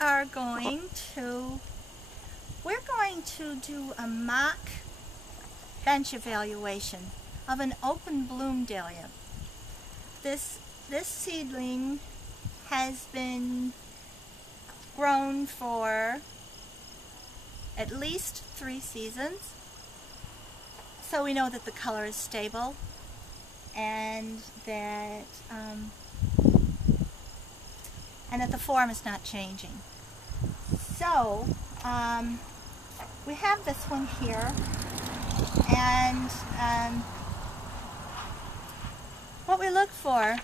are going to do a mock bench evaluation of an open bloom dahlia. This seedling has been grown for at least 3 seasons, so we know that the color is stable and that the form is not changing. So we have this one here, and what we look for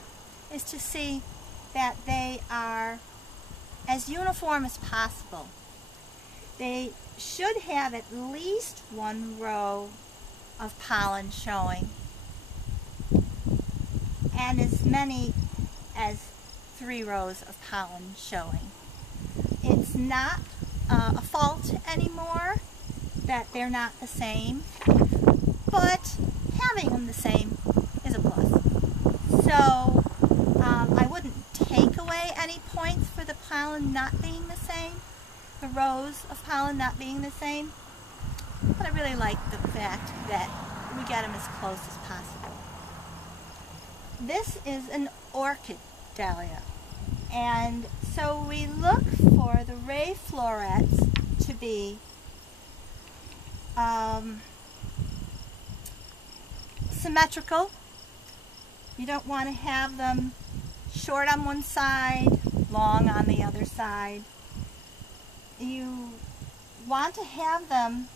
is to see that they are as uniform as possible. They should have at least 1 row of pollen showing, and as many as 3 rows of pollen showing. It's not a fault anymore that they're not the same, but having them the same is a plus. So I wouldn't take away any points for the pollen not being the same, the rows of pollen not being the same, but I really like the fact that we get them as close as possible. This is an orchid dahlia, and so we look for the ray florets to be symmetrical. You don't want to have them short on one side, long on the other side. You want to have them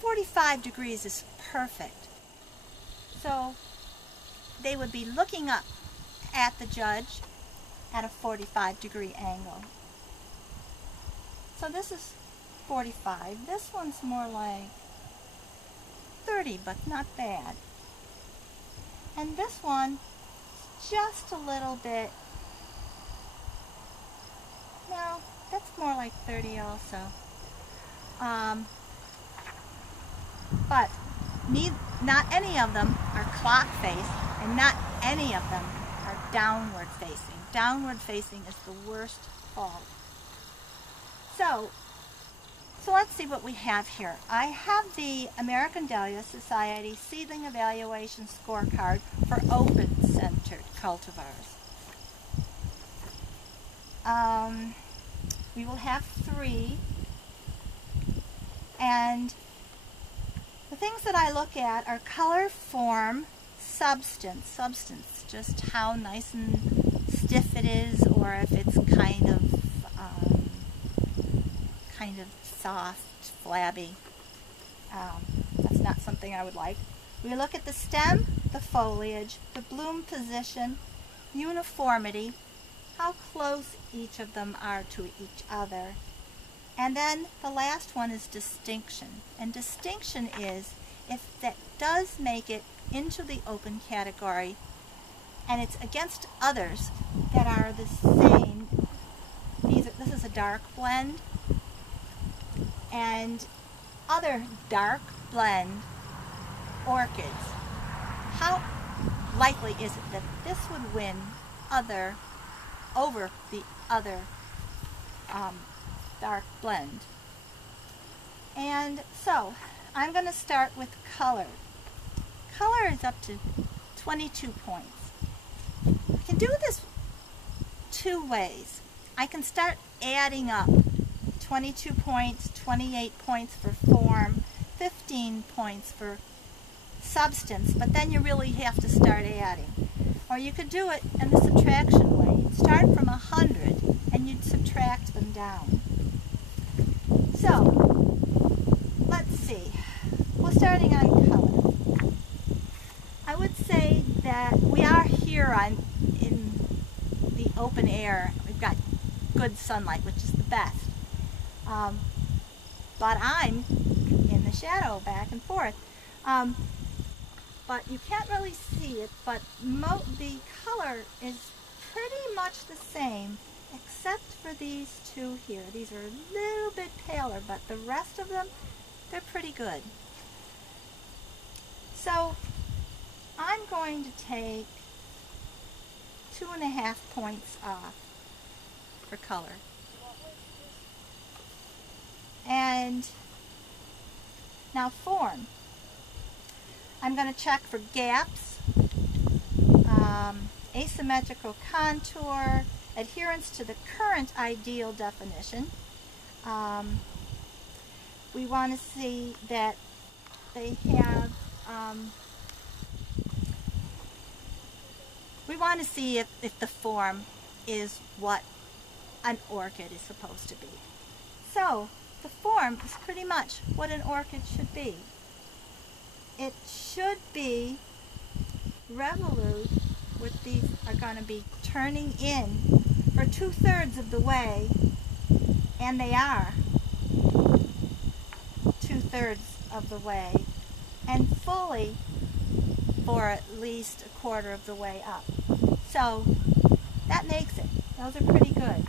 45 degrees is perfect. So they would be looking up at the judge at a 45-degree angle. So this is 45. This one's more like 30, but not bad. And this one is just a little bit, no, that's more like 30 also. But not any of them are clock faced, and not any of them are downward facing. Downward facing is the worst fault. So let's see what we have here. I have the American Dahlia Society Seedling Evaluation Scorecard for open-centered cultivars. We will have 3, and the things that I look at are color, form, substance, just how nice and stiff it is, or if it's kind of soft, flabby. That's not something I would like. We look at the stem, the foliage, the bloom position, uniformity, how close each of them are to each other. And then the last one is distinction. And distinction is if that does make it into the open category and it's against others that are the same. This is a dark blend, and other dark blend orchids, how likely is it that this would win over the other dark blend? And so I'm going to start with color. Color is up to 22 points. I can do this 2 ways. I can start adding up 22 points, 28 points for form, 15 points for substance, but then you really have to start adding. Or you could do it in the subtraction way. You'd start from 100 and you'd subtract them down. So, let's see. We're starting on color. I would say that we are here in the open air. We've got good sunlight, which is the best. But I'm in the shadow back and forth. But you can't really see it, but the color is pretty much the same, except for these 2 here. These are a little bit paler, but the rest of them, they're pretty good. So I'm going to take 2.5 points off. for color. And now form. I'm going to check for gaps, asymmetrical contour, adherence to the current ideal definition. We want to see that they have, we want to see if the form is what an orchid is supposed to be. So the form is pretty much what an orchid should be. It should be revolute, with these are going to be turning in for 2/3 of the way, and they are 2/3 of the way, and fully for at least 1/4 of the way up. So that makes it. Those are pretty good.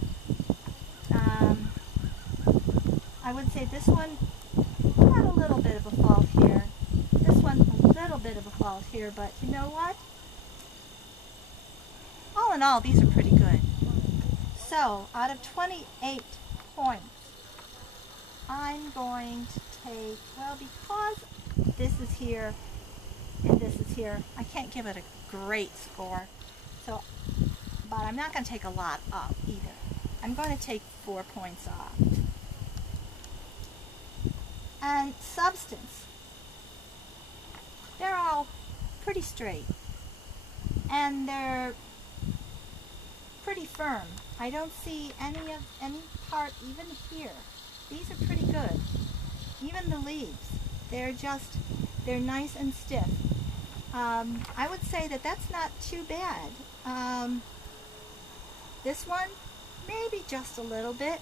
I would say this one had a little bit of a fault here. This one a little bit of a fault here, but you know what? All in all, these are pretty good. So out of 28 points, I'm going to take, well, because this is here and this is here, I can't give it a great score. So, but I'm not going to take a lot up either. I'm going to take 4 points off. And substance, they're all pretty straight and they're pretty firm. I don't see any part even here. These are pretty good. Even the leaves, they're nice and stiff. I would say that that's not too bad. This one, maybe just a little bit.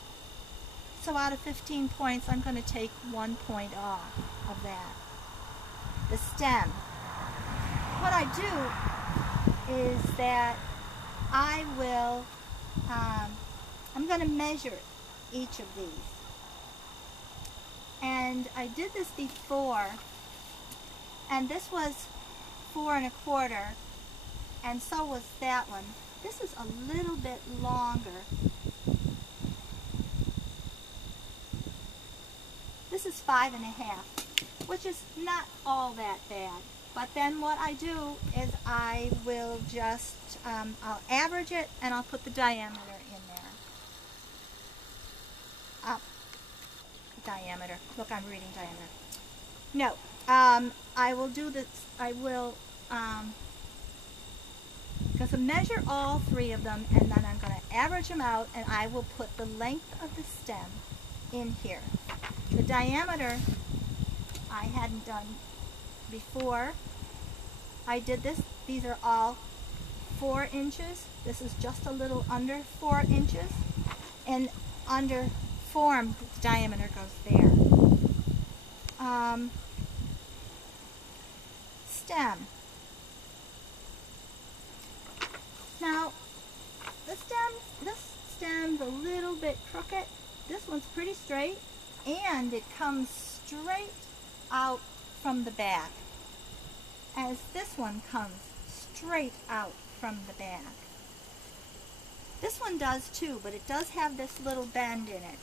So out of 15 points, I'm going to take 1 point off of that. The stem. What I do is that I will, I'm going to measure each of these. And I did this before, and this was 4 1/4, and so was that one. This is a little bit longer. This is 5 1/2, which is not all that bad. But then what I do is I will just, I'll average it and I'll put the diameter in there. Diameter. Look, I'm reading diameter. No, I will do this, I will, because I measure all 3 of them, and then I'm going to average them out, and I will put the length of the stem in here. The diameter I hadn't done before I did this. These are all 4 inches. This is just a little under 4 inches, and under form the diameter goes there. Stem. Now this stem's a little bit crooked. This one's pretty straight, and it comes straight out from the back, as this one comes straight out from the back. This one does too, but it does have this little bend in it.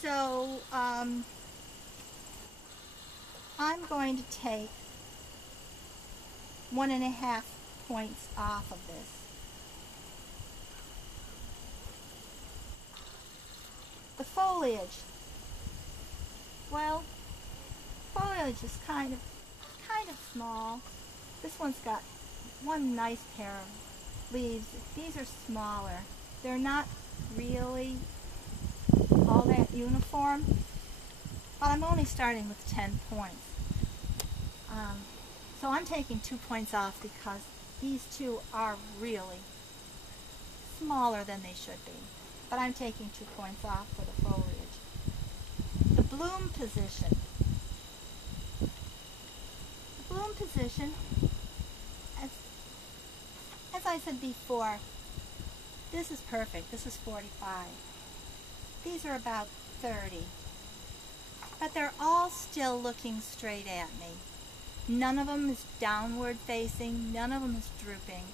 So I'm going to take 1 1/2 points off of this. The foliage. Well, foliage is kind of small. This one's got one nice pair of leaves. These are smaller. They're not really all that uniform, but I'm only starting with 10 points. So I'm taking 2 points off because these two are really smaller than they should be. But I'm taking 2 points off for the foliage. The bloom position. The bloom position, as I said before, this is perfect. This is 45. These are about 30. But they're all still looking straight at me. None of them is downward facing. None of them is drooping.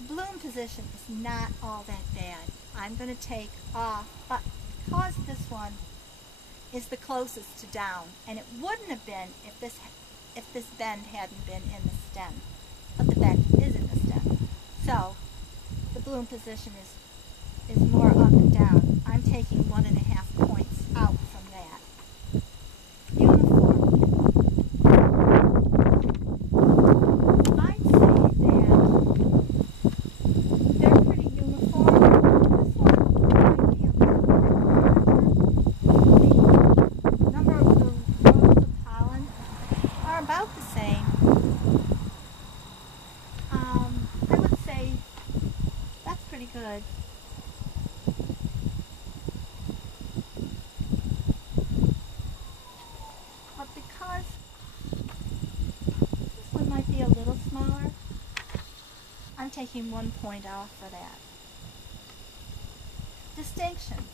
The bloom position is not all that bad. I'm going to take off, but because this one is the closest to down, and it wouldn't have been if this bend hadn't been in the stem, but the bend is in the stem. So the bloom position is more up and down. I'm taking 1.5 points out from that. Uniformity. I'd say that they're pretty uniform. This one might be a little larger. The number of the rows of pollen are about the same. I would say that's pretty good. But because this one might be a little smaller, I'm taking 1 point off for that. Distinction.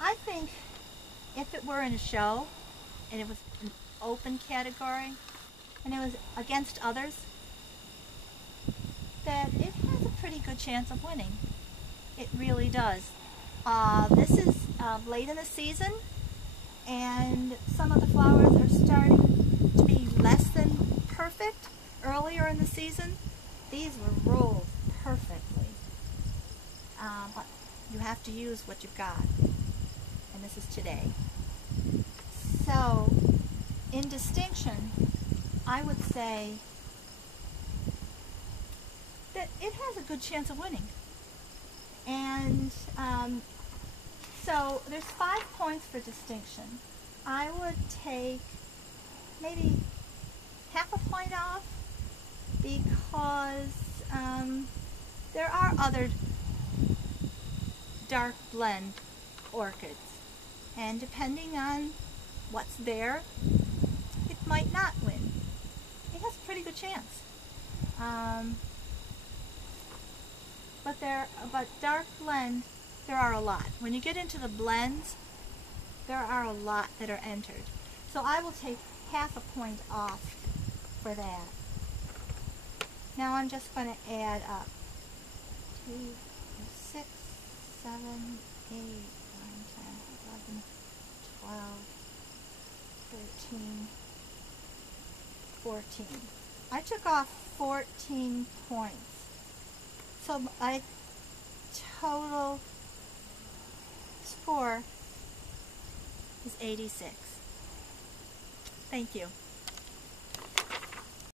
I think if it were in a show and it was an open category and it was against others, that it has a pretty good chance of winning. It really does. This is late in the season, and some of the flowers are starting to be less than perfect. Earlier in the season, these were rolled perfectly. But you have to use what you've got, and this is today. So, in distinction, I would say that it has a good chance of winning. And so there's 5 points for distinction. I would take maybe half a point off because there are other dark blend orchids, and depending on what's there, it might not win. It has a pretty good chance. But dark blend, there are a lot. When you get into the blends, there are a lot that are entered. So I will take half a point off for that. Now I'm just going to add up 2, 6, 7, 8, 9, 10, 11, 12, 13, 14. I took off 14 points. So my total score is 86. Thank you.